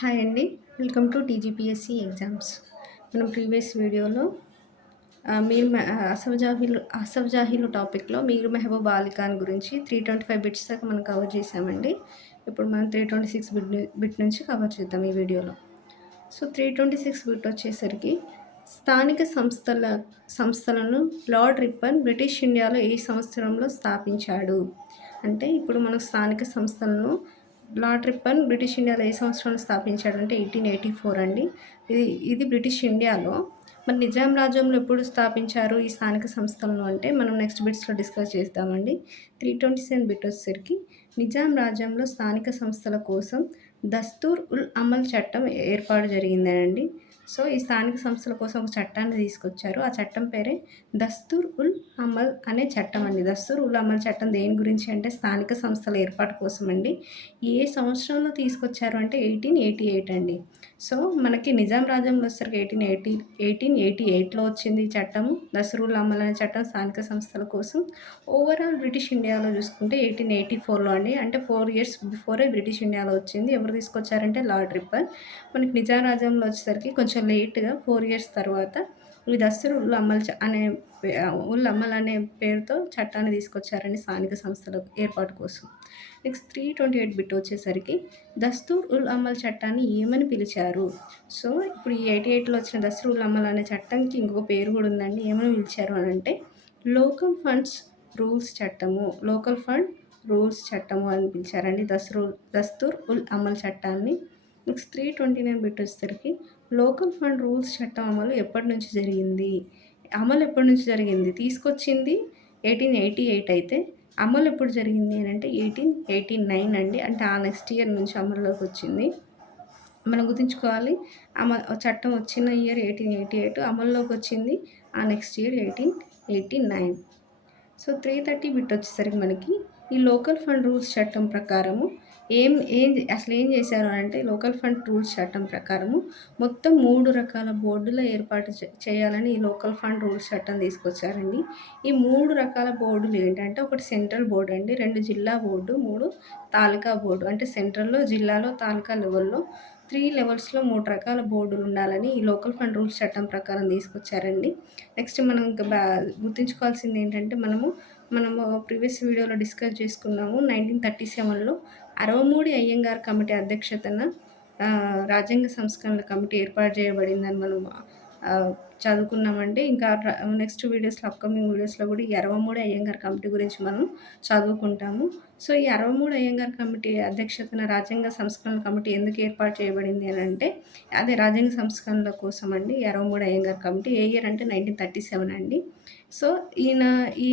Hi అండి. Welcome to TGPSC exams. మనం previous వీడియోలో అసఫ్ జాహీలు టాపిక్‌లో మీర్ మెహబూబ్ అలీ ఖాన్ గురించి 325 బిట్స్ దాకా మనం కవర్ చేసామండి. ఇప్పుడు మనం 326 బిట్ నుంచి కవర్ చేద్దాం ఈ వీడియోలో. సో 326 బిట్ వచ్చేసరికి స్థానిక సంస్థలను లార్డ్ రిప్పన్ బ్రిటిష్ ఇండియాలో ఏ సంవత్సరంలో స్థాపించాడు? అంటే ఇప్పుడు మనం స్థానిక సంస్థలను లార్డ్ రిప్పన్ బ్రిటిష్ ఇండియాలో ఏ సంవత్సరంలో స్థాపించాడంటే 1884 అండి. ఇది బ్రిటిష్ ఇండియాలో. మరి నిజాం రాజ్యంలో ఎప్పుడు స్థాపించారు ఈ స్థానిక సంస్థలను అంటే మనం నెక్స్ట్ బిట్స్లో డిస్కస్ చేస్తామండి. 327 బిట్ వచ్చేసరికి నిజాం రాజ్యంలో స్థానిక సంస్థల కోసం దస్తూర్ ఉల్ అమల్ చట్టం ఏర్పాటు జరిగిందేనండి. సో ఈ స్థానిక సంస్థల కోసం ఒక చట్టాన్ని తీసుకొచ్చారు. ఆ చట్టం పేరే దస్తూర్ ఉల్ అమల్ అనే చట్టం అండి. దస్తూర్ ఉల్ అమల్ చట్టం దేని గురించి అంటే స్థానిక సంస్థల ఏర్పాటు కోసం అండి. ఏ సంవత్సరంలో తీసుకొచ్చారు అంటే 1888 అండి. సో మనకి నిజాం రాజ్యంలో వచ్చేసరికి 1888లో వచ్చింది ఈ చట్టము. దస్తూర్ ఉల్ అమల్ అనే చట్టం స్థానిక సంస్థల కోసం. ఓవరాల్ బ్రిటిష్ ఇండియాలో చూసుకుంటే 1884లో అండి. అంటే 4 ఇయర్స్ బిఫోరే బ్రిటిష్ ఇండియాలో వచ్చింది. ఎవరు తీసుకొచ్చారంటే లార్డ్ రిప్పన్. మనకి నిజాం రాజ్యంలో వచ్చేసరికి కొంచెం లేట్‌గా 4 ఇయర్స్ తర్వాత ఈ దస్తూర్ ఉల్ అమల్ అనే పేరుతో చట్టాన్ని తీసుకొచ్చారండి స్థానిక సంస్థల ఏర్పాటు కోసం. నెక్స్ట్ 328 బిట్ వచ్చేసరికి దస్తూర్ ఉల్ అమల్ చట్టాన్ని ఏమని పిలిచారు? సో ఇప్పుడు ఈ 88లో వచ్చిన దస్తూర్ ఉల్ అమల్ అనే చట్టంకి ఇంకొక పేరు కూడా ఉందండి. ఏమని పిలిచారు అని అంటే లోకల్ ఫండ్ రూల్స్ చట్టము అని పిలిచారండి దస్తూర్ ఉల్ అమల్ చట్టాన్ని. నెక్స్ట్ 329 బిట్ వచ్చేసరికి లోకల్ ఫండ్ రూల్స్ చట్టం అమలు ఎప్పటి నుంచి జరిగింది? అమలు ఎప్పటి నుంచి జరిగింది? తీసుకొచ్చింది 1888 అయితే అమలు ఎప్పుడు జరిగింది అని అంటే 1889 అండి. అంటే ఆ నెక్స్ట్ ఇయర్ నుంచి అమల్లోకి వచ్చింది. మనం గుర్తుంచుకోవాలి చట్టం వచ్చిన ఇయర్ 1888, అమల్లోకి వచ్చింది ఆ నెక్స్ట్ ఇయర్ 1889. సో 330 బిట్ వచ్చేసరికి మనకి ఈ లోకల్ ఫండ్ రూల్స్ చట్టం ప్రకారము అసలు ఏం చేశారు అంటే లోకల్ ఫండ్ రూల్స్ చట్టం ప్రకారము మొత్తం 3 రకాల బోర్డుల ఏర్పాటు చేయాలని ఈ లోకల్ ఫండ్ రూల్స్ చట్టం తీసుకొచ్చారండి. ఈ 3 రకాల బోర్డులు ఏంటంటే ఒకటి సెంట్రల్ బోర్డు అండి, 2 జిల్లా బోర్డు, 3 తాలూకా బోర్డు. అంటే సెంట్రల్‌లో, జిల్లాలో, తాలూకా లెవెల్‌లో 3 లెవెల్స్‌లో 3 రకాల బోర్డులు ఉండాలని ఈ లోకల్ ఫండ్ రూల్స్ చట్టం ప్రకారం తీసుకొచ్చారండి. నెక్స్ట్ మనం ఇంకా గుర్తుంచుకోవాల్సింది ఏంటంటే మనము ప్రీవియస్ వీడియోలో డిస్కస్ చేసుకున్నాము. 1937లో అరవమూడి అయ్యంగార్ కమిటీ అధ్యక్షతన రాజ్యాంగ సంస్కరణల కమిటీ ఏర్పాటు చేయబడిందని మనం చదువుకున్నామండి. ఇంకా నెక్స్ట్ వీడియోస్‌లో అప్‌కమింగ్ వీడియోస్‌లో కూడా ఈ అరవమూడి అయ్యంగార్ కమిటీ గురించి మనం చదువుకుంటాము. సో ఈ అరవమూడి అయ్యంగార్ కమిటీ అధ్యక్షతన రాజ్యాంగ సంస్కరణల కమిటీ ఎందుకు ఏర్పాటు చేయబడింది అని అంటే అదే రాజ్యాంగ సంస్కరణల కోసం అండి. ఈ అరవమూడి అయ్యంగార్ కమిటీ ఏ ఇయర్ అంటే 1937 అండి. సో ఈ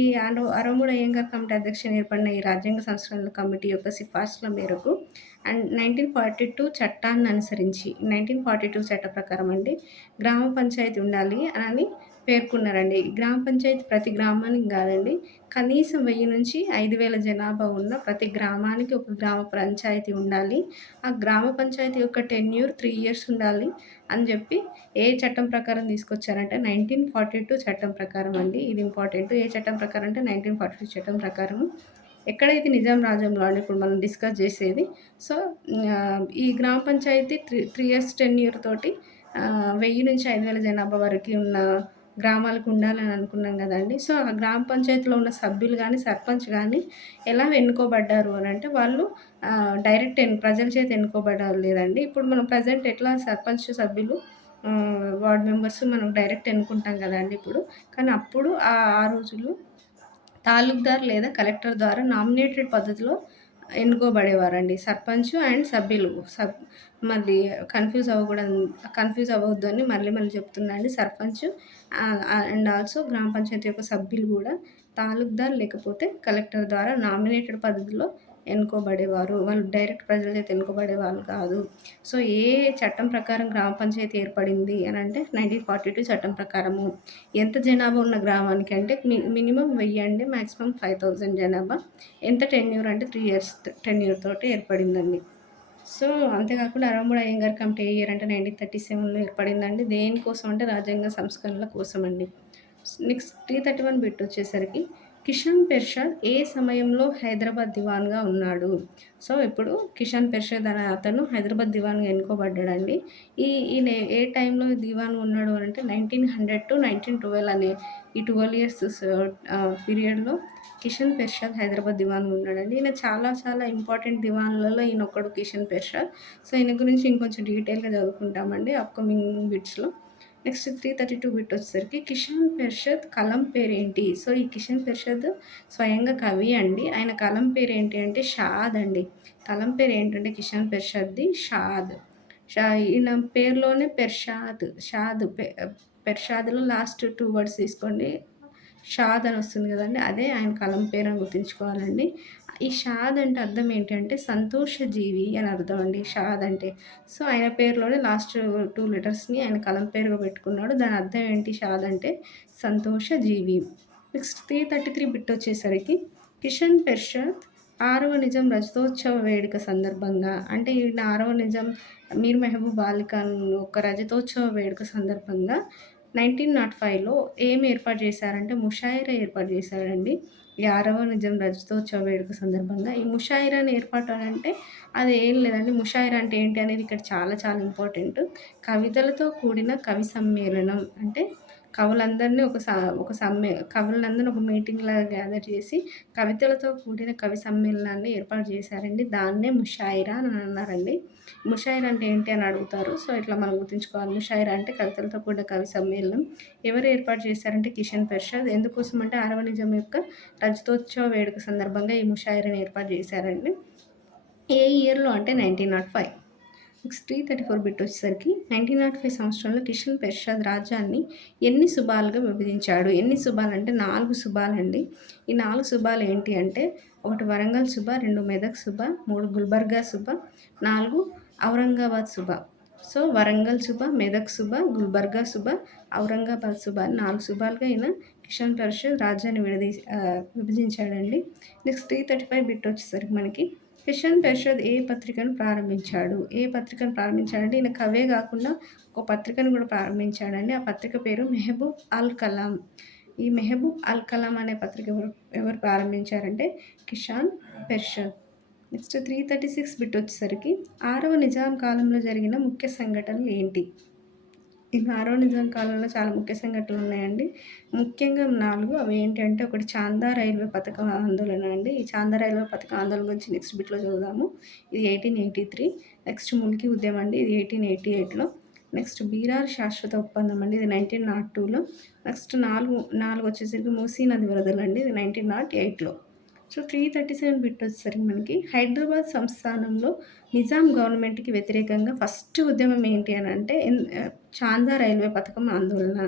అరవమూడి అయ్యంగార్ కమిటీ అధ్యక్షతన ఏర్పడిన ఈ రాజ్యాంగ సంస్కరణల కమిటీ యొక్క సిఫార్సుల మేరకు అండ్ 1942 చట్టాన్ని అనుసరించి 1942 చట్ట ప్రకారం అండి గ్రామ పంచాయతీ ఉండాలి అని పేర్కొన్నారండి. గ్రామ పంచాయతీ ప్రతి గ్రామానికి కాదండి, కనీసం 1000 నుంచి 5000 జనాభా ఉన్న ప్రతి గ్రామానికి ఒక గ్రామ పంచాయతీ ఉండాలి. ఆ గ్రామ పంచాయతీ యొక్క టెన్యూర్ 3 ఇయర్స్ ఉండాలి అని చెప్పి ఏ చట్టం ప్రకారం తీసుకొచ్చారంటే 1942 చట్టం ప్రకారం అండి. ఇది ఇంపార్టెంట్. ఏ చట్టం ప్రకారం అంటే 1942 చట్టం ప్రకారం. ఎక్కడైతే నిజాం రాజ్యంలో అండి ఇప్పుడు మనం డిస్కస్ చేసేది. సో ఈ గ్రామ పంచాయతీ 3 ఇయర్స్ టెన్యూర్ తోటి 1000 నుంచి 5000 జనాభా వరకు ఉన్న గ్రామాలకు ఉండాలని అనుకున్నాం కదండి. సో ఆ గ్రామ పంచాయతీలో ఉన్న సభ్యులు కానీ, సర్పంచ్ కానీ ఎలా ఎన్నుకోబడ్డారు అని అంటే వాళ్ళు డైరెక్ట్ ప్రజల చేత ఎన్నుకోబడ్డారు లేదండి. ఇప్పుడు మనం ప్రజెంట్ ఎట్లా సర్పంచ్ సభ్యులు, వార్డ్ మెంబర్స్ మనం డైరెక్ట్ ఎన్నుకుంటాం కదండి ఇప్పుడు. కానీ అప్పుడు ఆ రోజుల్లో తాలూక్దార్ లేదా కలెక్టర్ ద్వారా నామినేటెడ్ పద్ధతిలో ఎన్నుకోబడేవారండి సర్పంచ్ అండ్ సభ్యులు. మళ్ళీ కన్ఫ్యూజ్ అవ్వద్దు అని మళ్ళీ చెప్తున్నా అండి. సర్పంచ్ అండ్ ఆల్సో గ్రామ పంచాయతీ యొక్క సభ్యులు కూడా తాలూక్దార్ లేకపోతే కలెక్టర్ ద్వారా నామినేటెడ్ పద్ధతిలో ఎన్నుకోబడేవారు. వాళ్ళు డైరెక్ట్ ప్రజల చేత ఎన్నుకోబడేవాళ్ళు కాదు. సో ఏ చట్టం ప్రకారం గ్రామ పంచాయతీ ఏర్పడింది అని అంటే 1942 చట్టం ప్రకారము. ఎంత జనాభా ఉన్న గ్రామానికి అంటే మినిమం 1000 అండి, మ్యాక్సిమం 5000 జనాభా. ఎంత టెన్యూర్ అంటే 3 ఇయర్స్ టెన్యూర్ తోటి ఏర్పడిందండి. సో అంతేకాకుండా అరవమూడి అయ్యంగార్ కమిటీ ఏ ఇయర్ అంటే 1937లో ఏర్పడిందండి. దేనికోసం అంటే రాజ్యాంగ సంస్కరణల కోసం అండి. నెక్స్ట్ 331 బిట్ వచ్చేసరికి కిషన్ పెర్షద్ ఏ సమయంలో హైదరాబాద్ దివాన్‌గా ఉన్నాడు? సో, ఇప్పుడు కిషన్ పెర్షద్ అనే అతను హైదరాబాద్ దివాన్‌గా ఎన్నుకోబడ్డాడండి. ఈయన ఏ టైంలో దివాన్‌గా ఉన్నాడు అంటే 1900-1912 అనే ఈ 12 ఇయర్స్ పీరియడ్‌లో కిషన్ పెర్షద్ హైదరాబాద్ దివాన్‌గా ఉన్నాడండి. ఈయన చాలా చాలా ఇంపార్టెంట్ దివాన్లలో ఈయనొక్కడు కిషన్ పెర్షద్. సో, ఈయన గురించి ఇంకొంచెం డీటెయిల్‌గా చదువుకుంటామండి అప్‌కమింగ్ బిట్స్‌లో. నెక్స్ట్ 332 బిట్ వచ్చేసరికి కిషన్ పెర్షద్ కలం పేరేంటి? సో, ఈ కిషన్ పెర్షద్ స్వయంగా కవి అండి. ఆయన కలం పేరేంటి అంటే షాద్ అండి. కలం పేరు ఏంటంటే కిషన్ పెర్షద్‌ది షాద్. ఈయన పేరులోనే పెర్షాద్, షాద్ పెర్షాద్‌లో లాస్ట్ 2 వర్డ్స్ తీసుకోండి. షాద్ అని వస్తుంది కదండీ! అదే ఆయన కలం పేరు అని గుర్తుంచుకోవాలండి. ఈ షాద్ అంటే అర్థం ఏంటంటే సంతోషజీవి అని అర్థం అండి షాద్ అంటే. సో, ఆయన పేరులోనే లాస్ట్ 2 లెటర్స్‌ని ఆయన కలం పేరుగా పెట్టుకున్నాడు. దాని అర్థం ఏంటి షాద్ అంటే సంతోషజీవి. నెక్స్ట్ 333 బిట్ వచ్చేసరికి కిషన్ పెర్షద్ 6వ నిజాం రజతోత్సవ వేడుక సందర్భంగా అంటే ఈయన 6వ నిజాం మీర్ మెహబూబ్ అలీ ఖాన్ ఒక రజతోత్సవ వేడుక సందర్భంగా 1905లో ఏం ఏర్పాటు చేశారంటే ముషాయిరా ఏర్పాటు చేశాడండి. ఈ 6వ నిజాం రజతోత్సవ వేడుక సందర్భంగా. ఈ ముషాయిరాని ఏర్పాటు అనంటే అది ఏం లేదండి. ముషాయిరా అంటే ఏంటి అనేది ఇక్కడ చాలా చాలా ఇంపార్టెంట్. కవితలతో కూడిన కవి సమ్మేళనం. అంటే కవులందరినీ కవులందరిని ఒక మీటింగ్‌లాగా గ్యాదర్ చేసి కవితలతో కూడిన కవి సమ్మేళనాన్ని ఏర్పాటు చేశారండి. దాన్నే ముషాయిరా అని అన్నారండి. ముషాయిరా అంటే ఏంటి అని అడుగుతారు. సో, ఇట్లా మనం గుర్తుంచుకోవాలి. ముషాయిరా అంటే కవితలతో కూడిన కవి సమ్మేళనం. ఎవరు ఏర్పాటు చేశారంటే కిషన్ పెర్షద్. ఎందుకోసం అంటే 6వ నిజాం యొక్క రజతోత్సవ వేడుక సందర్భంగా ఈ ముషాయిరాని ఏర్పాటు చేశారండి. ఏ ఇయర్‌లో అంటే 1905. నెక్స్ట్ 334 బిట్ వచ్చేసరికి 1905 సంవత్సరంలో కిషన్ పెర్షద్ రాజ్యాన్ని ఎన్ని సుబాలుగా విభజించాడు? ఎన్ని సుబాలంటే 4 సుబాలండి. ఈ 4 సుబాలు ఏంటి అంటే 1 వరంగల్ సుబా, 2 మెదక్ సుబా, 3 గుల్బర్గా సుబా, 4 ఔరంగాబాద్ సుబా. సో, వరంగల్ సుబా, మెదక్ సుబా, గుల్బర్గా సుబా, ఔరంగాబాద్ సుబా అని 4 సుబాలుగా ఈయన కిషన్ పెర్షద్ రాజ్యాన్ని విభజించాడండి. నెక్స్ట్ 335 బిట్ వచ్చేసరికి మనకి కిషన్ పెర్షద్ ఏ పత్రికను ప్రారంభించాడు? ఏ పత్రికను ప్రారంభించాడంటే ఈయన కవే గాకుండా ఒక పత్రికను గూడా ప్రారంభించాడండి. ఆ పత్రిక పేరు మెహబూబ్ అల్ కలాం. ఈ మెహబూబ్ అల్ కలాం అనే పత్రిక ఎవరు ప్రారంభించారంటే కిషాన్ పెర్షద్. నెక్స్ట్ 336 బిట్ వచ్చేసరికి 6వ నిజాం కాలంలో జరిగిన ముఖ్య సంఘటనలు ఏంటి? ఈ 6వ నిజాం కాలంలో చాలా ముఖ్య సంఘటనలు ఉన్నాయండి. ముఖ్యంగా 4 అవి ఏంటి అంటే ఒకటి చాందా రైల్వే పథకం ఆందోళన అండి. ఈ చాందా రైల్వే పథకం ఆందోళన గురించి నెక్స్ట్ బిట్‌లో చదువుదాము. ఇది 1883. నెక్స్ట్ ముల్కీ ఉద్యమం అండి. ఇది 1888లో. నెక్స్ట్ బీరార్ శాశ్వత ఒప్పందం అండి. ఇది 1902లో. నెక్స్ట్ 4 వచ్చేసరికి మూసీ నది వరదలండి. ఇది 1908లో. సో, 337 బిట్ వచ్చేసరికి మనకి హైదరాబాద్ సంస్థానంలో నిజాం గవర్నమెంట్‌కి వ్యతిరేకంగా ఫస్ట్ ఉద్యమం ఏంటి అనంటే చాందా రైల్వే పథకం ఆందోళన.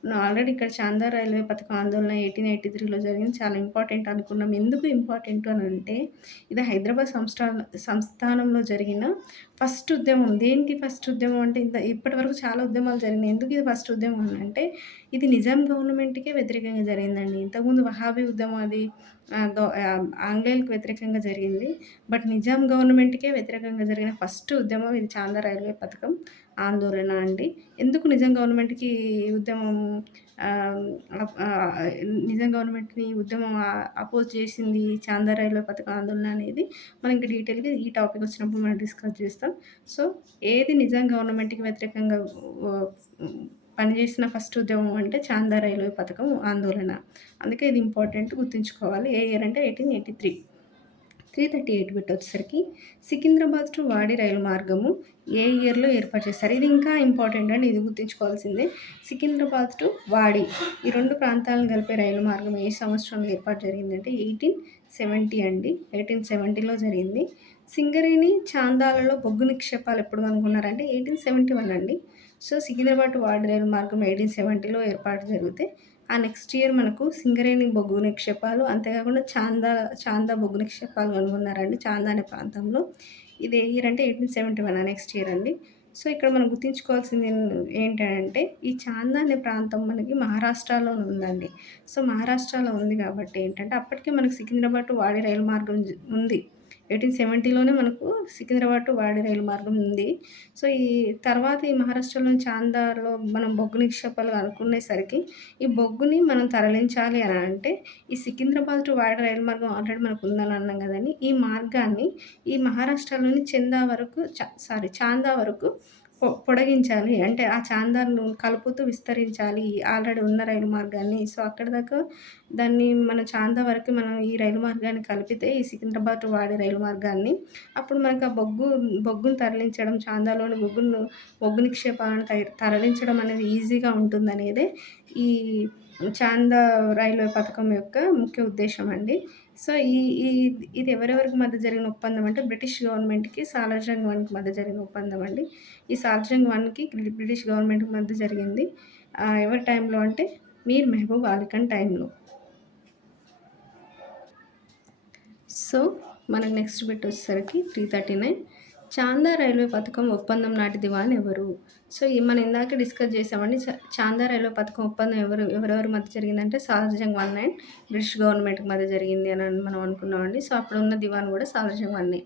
మనం ఆల్రెడీ ఇక్కడ చాందా రైల్వే పథకం ఆందోళన 1883లో జరిగింది. చాలా ఇంపార్టెంట్ అనుకున్నాం. ఎందుకు ఇంపార్టెంట్ అనంటే ఇది హైదరాబాద్ సంస్థానంలో జరిగిన ఫస్ట్ ఉద్యమం. దేనికి ఫస్ట్ ఉద్యమం అంటే ఇప్పటివరకు చాలా ఉద్యమాలు జరిగినాయి. ఎందుకు ఇది ఫస్ట్ ఉద్యమం అనంటే ఇది నిజాం గవర్నమెంట్‌కే వ్యతిరేకంగా జరిగిందండి. ఇంతకుముందు వహాబీ ఉద్యమం అది ఆంగ్లేయులకు వ్యతిరేకంగా జరిగింది. బట్ నిజాం గవర్నమెంట్‌కే వ్యతిరేకంగా జరిగిన ఫస్ట్ ఉద్యమం ఇది చాందా రైల్వే పథకం ఆందోళన అండి. ఎందుకు నిజాం గవర్నమెంట్‌కి ఈ ఉద్యమం ఆహ్, అప్ ఆహ్, నిజాం గవర్నమెంట్‌ని ఉద్యమం అపోజ్ చేసింది చాందా రైల్వే పథకం ఆందోళన అనేది మనం ఇంకా డీటెయిల్‌గా ఈ టాపిక్ వచ్చినప్పుడు మనం డిస్కస్ చేస్తాం. సో, ఏది నిజాం గవర్నమెంట్‌కి వ్యతిరేకంగా ఆహ్, పనిచేసిన ఫస్ట్ ఉద్యమం అంటే చాందా రైల్వే పథకం ఆందోళన. అందుకే ఇది ఇంపార్టెంట్ గుర్తుంచుకోవాలి. ఏ ఇయర్ అంటే 1883. 338 బిట్ వచ్చేసరికి సికింద్రాబాద్ టు వాడి రైలు మార్గము ఏ ఇయర్‌లో ఏర్పాటు చేశారు? ఇది ఇంకా ఇంపార్టెంట్ అండి. ఇది గుర్తుంచుకోవాల్సిందే. సికింద్రాబాద్ టు వాడి ఈ 2 ప్రాంతాలను కలిపే రైలు మార్గం ఏ సంవత్సరంలో ఏర్పాటు జరిగిందంటే 1870 అండి. 1870లో జరిగింది. సింగరేణి, చాందాలలో బొగ్గు నిక్షేపాలు ఎప్పుడు కనుగొన్నారంటే 1871 అండి. సో, సికింద్రాబాద్ టు వాడి రైలు మార్గం 1870లో ఏర్పాటు జరిగితే ఆ నెక్స్ట్ ఇయర్ మనకు సింగరేణి బొగ్గు నిక్షేపాలు, అంతేకాకుండా చాందా బొగ్గు నిక్షేపాలు కనుగొన్నారండి. చాందా అనే ప్రాంతంలో. ఇది ఏ ఇయర్ అంటే 1871 నెక్స్ట్ ఇయర్ అండి. సో, ఇక్కడ మనం గుర్తుంచుకోవాల్సింది ఏంటంటే ఈ చాందా అనే ప్రాంతం మనకి మహారాష్ట్రలో ఉందండి. సో, మహారాష్ట్రలో ఉంది కాబట్టి ఏంటంటే అప్పటికే మనకి సికింద్రాబాద్ టు వాడి రైలు మార్గం ఉంది. 1870లోనే మనకు సికింద్రాబాద్ టు వాడి రైలు మార్గం ఉంది. సో, ఈ తర్వాత ఈ మహారాష్ట్రలోని చాందార్‌లో మనం బొగ్గు నిక్షేపాలు అనుకునేసరికి, ఈ బొగ్గుని మనం తరలించాలి అనంటే, ఈ సికింద్రాబాద్ టు వాడి రైలు మార్గం ఆల్రెడీ మనకుందని అన్నాం గదండీ! ఈ మార్గాన్ని ఈ మహారాష్ట్రలోని చందా వరకు చాందా వరకు పొడిగించాలి. అంటే ఆ చాందార్‌ను కలుపుతూ విస్తరించాలి. ఆల్రెడీ ఉన్న రైలు మార్గాన్ని. సో, అక్కడి దాకా దాన్ని మన చాందా వరకు మనం ఈ రైలు మార్గాన్ని కలిపితే ఈ సికింద్రాబాద్ టు వాడి రైలు మార్గాన్ని, అప్పుడు మనకు ఆ బొగ్గును తరలించడం, చాందాలోని బొగ్గు నిక్షేపాలను తరలించడం అనేది ఈజీగా ఉంటుందనేదే ఈ చాందా రైల్వే పథకం యొక్క ముఖ్య ఉద్దేశ్యం అండి. సో, ఈ ఈ ఇది ఎవరెవరికి మధ్య జరిగిన ఒప్పందం అంటే బ్రిటిష్ గవర్నమెంట్‌కి, సాలార్జంగ్ వన్‌కి మధ్య జరిగిన ఒప్పందం అండి. ఈ సాలార్జంగ్ వన్‌కి బ్రిటిష్ గవర్నమెంట్‌కి మధ్య జరిగింది. ఎవరి టైంలో అంటే మీర్ మెహబూబ్ అలీ ఖాన్ టైంలో. సో, మనకు నెక్స్ట్ బిట్ వచ్చేసరికి 339 చాందా రైల్వే పథకం ఒప్పందం నాటి దివాన్ ఎవరు? సో, మనం ఇందాకే డిస్కస్ చేసామండి. చాందా రైల్వే పథకం ఒప్పందం ఎవరెవరి మధ్య జరిగిందంటే సాలార్జంగ్ వన్ అండ్ బ్రిటిష్ గవర్నమెంట్‌కి మధ్య జరిగింది అని మనం అనుకున్నామండి. సో, అప్పుడున్న దివాన్ కూడా సాలార్జంగ్ వన్నే.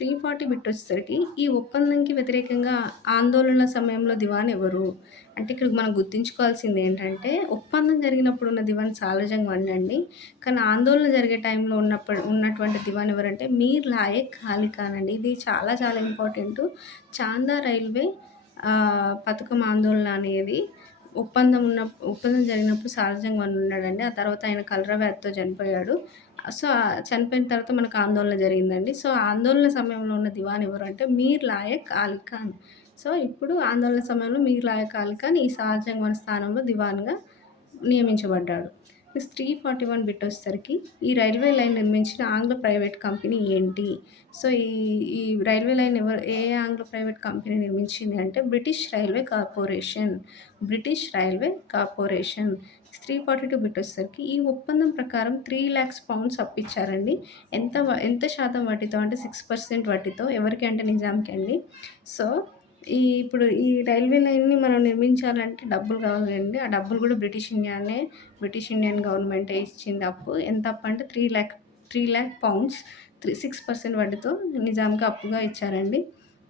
340 బిట్ వచ్చేసరికి ఈ ఒప్పందంకి వ్యతిరేకంగా ఆందోళనల సమయంలో దివాన్ ఎవరు? అంటే ఇక్కడ మనం గుర్తుంచుకోవాల్సింది ఏంటంటే, ఒప్పందం జరిగినప్పుడు ఉన్న దివాన్ సాలార్జంగ్ వన్ అండి. కానీ ఆందోళన జరిగే టైంలో ఉన్నటువంటి దివాన్ ఎవరంటే మీర్ లాయక్ అలీ ఖాన్ అండి. ఇది చాలా చాలా ఇంపార్టెంటు. చాందా రైల్వే పథకం ఆందోళన అనేది ఒప్పందం జరిగినప్పుడు సాలార్జంగ్ వన్ ఉన్నాడండి. ఆ తర్వాత ఆయన కలరా వ్యాధితో చనిపోయాడు. సో, చనిపోయిన తర్వాత మనకు ఆందోళన జరిగిందండి. సో, ఆ ఆందోళన సమయంలో ఉన్న దివాన్ ఎవరు అంటే మీర్ లాయక్ అలీ ఖాన్. సో, ఇప్పుడు ఆందోళన సమయంలో మీర్ లాయక్ అలీ ఖాన్ ఈ సాలార్జంగ్ వన్ స్థానంలో దివాన్‌గా నియమించబడ్డాడు. నెక్స్ట్ 341 బిట్ వచ్చేసరికి ఈ రైల్వే లైన్ నిర్మించిన ఆంగ్ల ప్రైవేట్ కంపెనీ ఏంటి? సో, ఈ రైల్వే లైన్ ఏ ఆంగ్ల ప్రైవేట్ కంపెనీ నిర్మించింది అంటే British railway corporation. British railway corporation. 342 bit వచ్చేసరికి ఈ ఒప్పందం ప్రకారం 3,00,000 పౌండ్స్ అప్పిచ్చారండి. ఎంత శాతం వడ్డీతో అంటే 6% వడ్డీతో. ఎవరికి అంటే నిజాంకి అండి. సో, ఇప్పుడు ఈ రైల్వే లైన్‌ని మనం నిర్మించాలంటే డబ్బులు కావాలండి. ఆ డబ్బులు కూడా బ్రిటిష్ ఇండియన్ గవర్నమెంటే ఇచ్చింది అప్పు. ఎంత అప్పు అంటే 3,00,000 పౌండ్స్ 6% వడ్డీతో నిజాంకి అప్పుగా ఇచ్చారండి.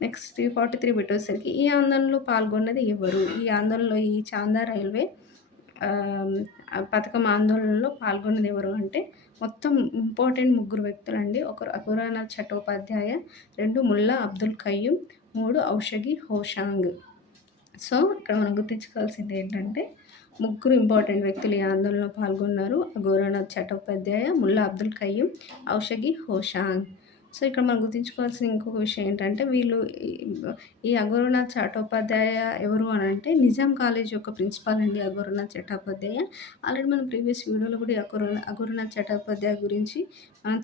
నెక్స్ట్ 343 బిట్ వచ్చేసరికి ఈ ఆందోళనలో పాల్గొన్నది ఎవరు? ఈ ఆందోళనలో ఈ చాందా రైల్వే పథకం ఆందోళనలో పాల్గొన్నది ఎవరు అంటే మొత్తం ఇంపార్టెంట్ ముగ్గురు వ్యక్తులండి. ఒకరు అఘోరానాథ్ చట్టోపాధ్యాయ, 2 ముల్లా అబ్దుల్ ఖయ్యూమ్, 3 ఔషగి హోషాంగ్. సో, ఇక్కడ మనం గుర్తుంచుకోవాల్సింది ఏంటంటే ముగ్గురు ఇంపార్టెంట్ వ్యక్తులు ఈ ఆందోళనలో పాల్గొన్నారు. అఘోరానాథ్ చట్టోపాధ్యాయ, ముల్లా అబ్దుల్ ఖయ్యూమ్, ఔషగి హోషాంగ్. సో, ఇక్కడ మనం గుర్తుంచుకోవాల్సిన ఇంకొక విషయం ఏంటంటే వీళ్ళు ఈ అఘోరనాథ్ చట్టోపాధ్యాయ ఎవరు అనంటే నిజాం కాలేజ్ యొక్క ప్రిన్సిపాల్ అండి అఘోరనాథ్ చట్టోపాధ్యాయ. ఆల్రెడీ మనం ప్రీవియస్ వీడియోలో కూడా ఈ అఘోరనాథ్ చట్టోపాధ్యాయ గురించి మనం